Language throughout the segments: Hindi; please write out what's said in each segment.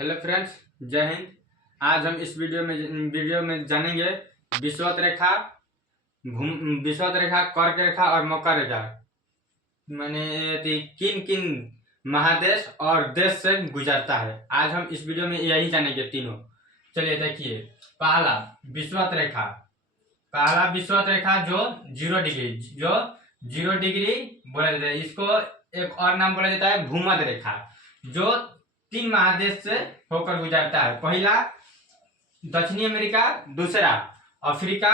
हेलो फ्रेंड्स, जय हिंद। आज हम इस वीडियो में जानेंगे विषुवत रेखा, विषुवत रेखा, कर्क रेखा और मकर रेखा मैंने किन किन महादेश और देश से गुजरता है। आज हम इस वीडियो में यही जानेंगे तीनों। चलिए देखिए, पहला विषुवत रेखा। पहला विषुवत रेखा जो जीरो डिग्री बोला जाता है। इसको एक और नाम बोला जाता है भूमध्य रेखा, जो 3 महादेश से होकर गुजरता है। पहला दक्षिणी अमेरिका, दूसरा अफ्रीका,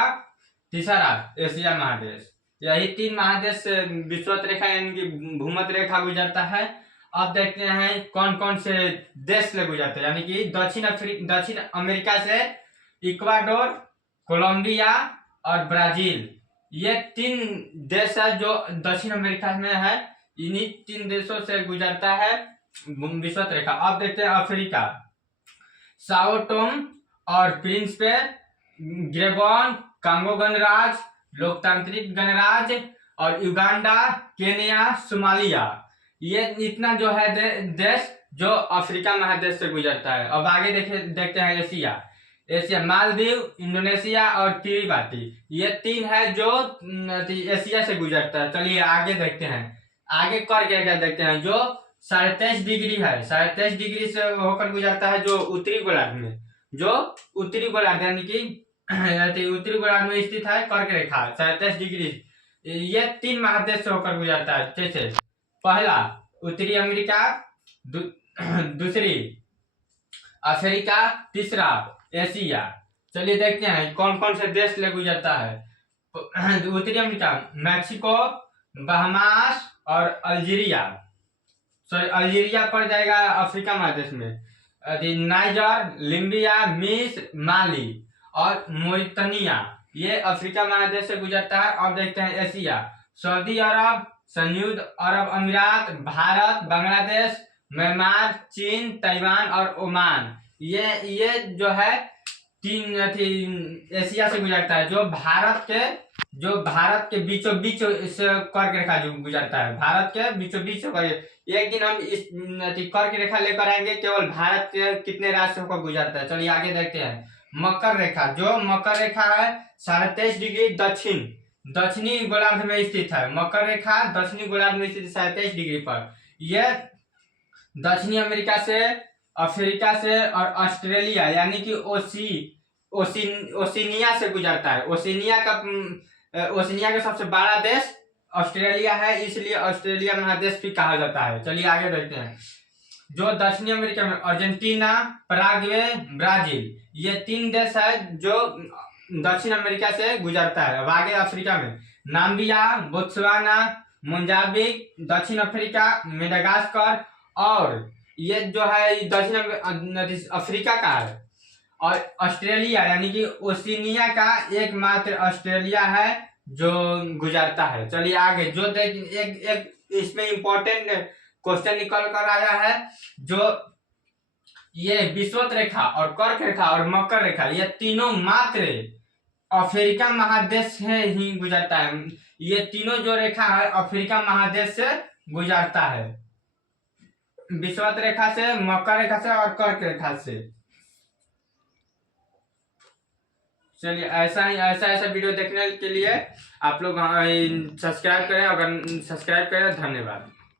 तीसरा एशिया महादेश। यही 3 महादेश से विषुवत रेखा यानी कि भूमध्य रेखा गुजरता है। अब देखते हैं कौन कौन से देश से गुजरते हैं, यानी कि दक्षिण अमेरिका से इक्वाडोर, कोलंबिया और ब्राजील। ये 3 देश है जो दक्षिण अमेरिका में है। इन्हीं 3 देशों से गुजरता है विषुवत रेखा। अब देखते हैं अफ्रीका, साओ टोम और प्रिंसिपे, ग्रेबॉन, कांगो गणराज्य, लोकतांत्रिक गणराज्य और युगांडा, केन्या, सोमालिया। ये इतना जो है देश जो अफ्रीका महादेश से गुजरता है। अब आगे देखते हैं एशिया, मालदीव, इंडोनेशिया और किरिबाती। ये 3 है जो एशिया से गुजरता है। चलिए आगे देखते हैं। आगे कर्क रेखा देखते हैं जो 23.5 डिग्री है। 23.5 डिग्री से होकर गुजरता है जो उत्तरी गोलार्ध में, यानी कि उत्तरी गोलार्ध में स्थित है कर्क रेखा 23.5 डिग्री। ये 3 महादेश से होकर गुजरता है। जैसे पहला उत्तरी अमेरिका, दूसरी अफ्रीका, तीसरा एशिया। चलिए देखते हैं कौन कौन से देश ले गुजरता है। उत्तरी अमेरिका, मैक्सिको, बहामास और अल्जीरिया पड़ जाएगा अफ्रीका महादेश में। नाइजर, लिबिया, मिस्र, माली और मोरितानिया, ये अफ्रीका महादेश से गुजरता है। अब देखते हैं एशिया, सऊदी अरब, संयुक्त अरब अमीरात, भारत, बांग्लादेश, म्यांमार, चीन, ताइवान और ओमान। ये जो है 3 एशिया से गुजरता है। जो भारत के बीचों बीच से कर्क रेखा जो गुजरता है, भारत के बीचों बीच से। एक दिन हम इस कर्क रेखा लेकर आएंगे, केवल भारत के कितने राज्य से होकर गुजरता है। चलिए आगे देखते हैं मकर रेखा। जो मकर रेखा है 23.5 डिग्री दक्षिणी गोलार्ध में स्थित है। मकर रेखा दक्षिणी गोलार्ध में स्थित 23.5 डिग्री पर। यह दक्षिणी अमेरिका से, अफ्रीका से और ऑस्ट्रेलिया यानी कि ओशिनिया से गुजरता है। ओशिनिया का सबसे बड़ा देश ऑस्ट्रेलिया है, इसलिए ऑस्ट्रेलिया महादेश भी कहा जाता है। चलिए आगे देखते हैं। जो दक्षिणी अमेरिका में अर्जेंटीना, पराग्वे, ब्राजील, ये 3 देश है जो दक्षिण अमेरिका से गुजरता है। अब आगे अफ्रीका में नाम्बिया, बोत्सवाना, मोजाम्बिक, दक्षिण अफ्रीका, मेडागास्कर और ये जो है दक्षिण अफ्रीका का है। और ऑस्ट्रेलिया यानी कि ओशिनिया का एकमात्र ऑस्ट्रेलिया है जो गुजरता है। चलिए आगे जो एक इसमें इंपॉर्टेंट क्वेश्चन निकल कर आया है, जो ये विषुवत रेखा और कर्क रेखा और मकर रेखा, ये तीनों मात्र अफ्रीका महादेश से ही गुजरता है। ये तीनों जो रेखा है अफ्रीका महादेश से गुजरता है, विषुवत रेखा से, मकर रेखा से और कर्क रेखा से। चलिए ऐसा वीडियो देखने के लिए आप लोग सब्सक्राइब करें। अगर सब्सक्राइब करें, धन्यवाद।